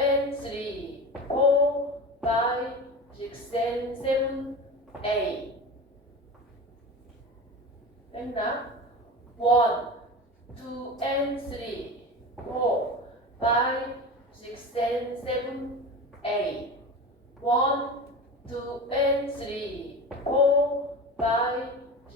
and three, four, five, six, and seven, eight. 됐나? One, two, and three, four, five, six, and seven, eight. One, two, and three,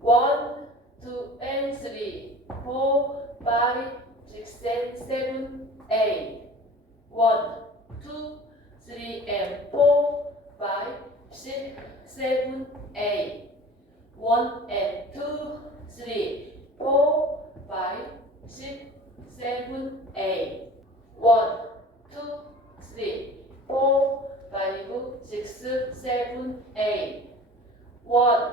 One, two, and three, four, five, six, and seven, eight. One, two, three, and four, five, six, seven, eight. One and two, three, four, five, six, seven, eight. One, two, three, four, five, six, seven, eight. One,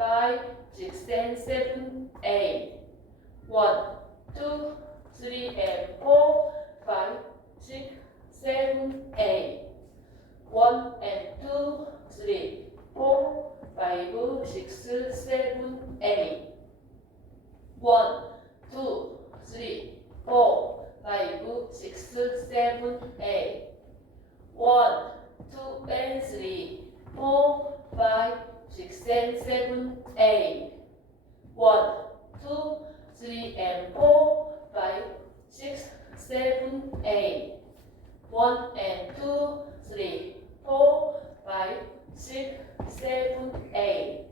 five, six, and seven, eight. One, two, three, and four, five, six, seven, eight. One and two, three, four, five, six, seven, eight. One, two, three, four, five, six, seven, eight. One, two, and three, four, six, and seven, eight. One, two, three, and four, five, six, seven, eight. One and two, three, four, five, six, seven, eight.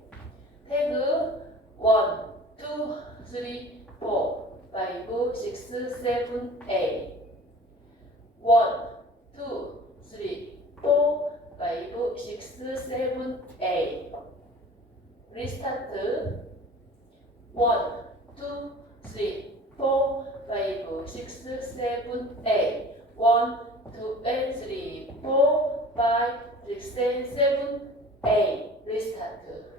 태그 one, two, three, four, five, six, seven, eight. One, two, three, four, five, six, seven, eight. 리스타트. 1, 2, 3, 4, 5, 6, 7, 8 1, 2, 3, 4, 5, 6, 7, 8 리스타트.